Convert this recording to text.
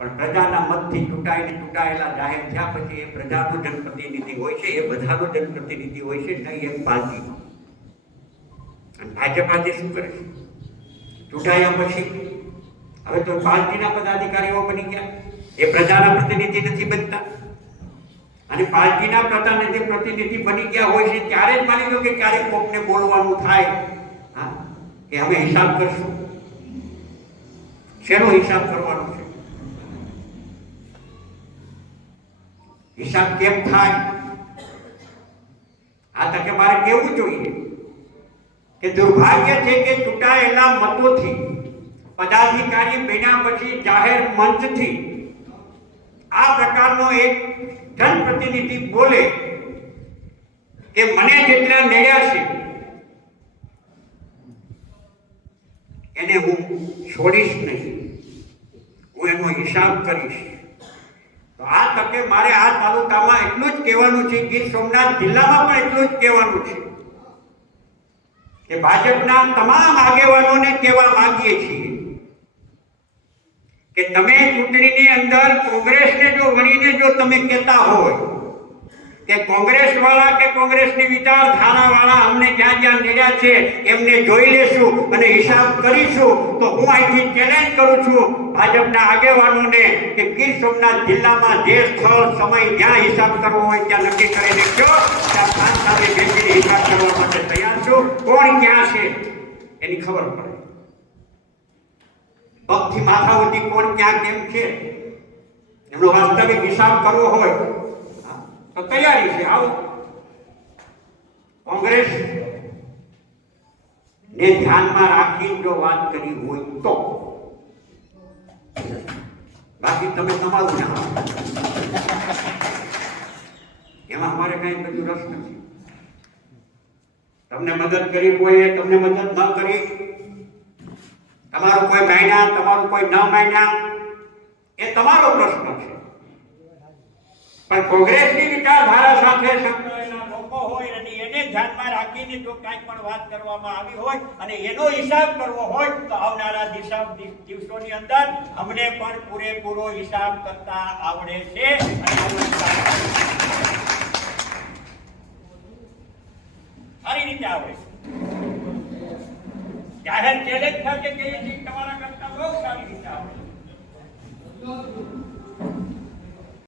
પણ પ્રજાના મતથી ચૂંટાઈને ચૂંટાયેલા જાહેર થયા પછી એ પ્રજાનો જનપ્રતિનિધિ હોય છે એ બધાનો જનપ્રતિનિધિ હોય છે નહીં એક પાર્ટી અને ભાજપ શું કરે છે ચૂંટાયા પછી હવે તો પાર્ટીના પદાધિકારીઓ બની ગયા એ પ્રજાના પ્રતિનિધિ નથી બનતા અને પાર્ટીના પ્રતિનિધિ પ્રતિનિધિ બની ગયા હોય છે ત્યારે જ માની લો કે ક્યારેક કોકને બોલવાનું થાય હા કે હવે હિસાબ કરશું શેનો હિસાબ કરશો હિસાબ કેમ થાય આ તકે મારે કેવું જોઈએ કે દુર્ભાગ્ય છે કે ચૂંટાયેલા મતોથી પદાધિકારી બન્યા પછી જાહેર મંચથી આ પ્રકારનો એક જનપ્રતિનિધિ બોલે કે મને જેટલા નડ્યા છે એને હું છોડીશ નહીં હું એનો હિસાબ કરીશ તો આ તકે મારે આ તાલુકામાં એટલું જ કહેવાનું છે ગીર સોમનાથ જિલ્લામાં પણ એટલું જ કહેવાનું છે કે ભાજપના તમામ આગેવાનોને કહેવા માંગીએ છીએ કે તમે ચૂંટણીની અંદર કોંગ્રેસને જો વણીને જો તમે કહેતા હોય કે કોંગ્રેસ વાળા કે કોંગ્રેસની વિચારધારા વાળા અમને જ્યાં જ્યાં મળ્યા છે એમને જોઈ લેશું અને હિસાબ કરીશું તો હું અહીંથી ચેલેન્જ કરું છું ભાજપના આગેવાનોને કે ગીર સોમનાથ જિલ્લામાં જે સ્થળ સમય જ્યાં હિસાબ કરવો હોય ત્યાં નક્કી કરીને કયો ત્યાં ખાન સામે બેસીને હિસાબ કરવા માટે તૈયાર છું કોણ ક્યાં છે એની ખબર પડે પગથી માથા કોણ ક્યાં કેમ છે એમનો વાસ્તવિક હિસાબ કરવો હોય તો તૈયારી છે આવો કોંગ્રેસ ને ધ્યાનમાં રાખી જો વાત કરી હોય તો બાકી તમે તમારું ના એમાં અમારે કઈ બધું રસ નથી તમને મદદ કરી કોઈએ તમને મદદ ન કરી તમારું કોઈ માન્યા તમારું કોઈ ન માન્યા એ તમારો પ્રશ્ન છે પણ કોંગ્રેસની વિચારધારા સાથે સંકળાયેલા લોકો હોય અને એને ધ્યાનમાં રાખીને જો કાંઈ પણ વાત કરવામાં આવી હોય અને એનો હિસાબ કરવો હોય તો આવનારા દિશાબ દિવસોની અંદર અમને પણ પૂરેપૂરો હિસાબ કરતા આવડે છે સારી રીતે આવડે જાહેર ચેલેન્જ થશે કે તમારા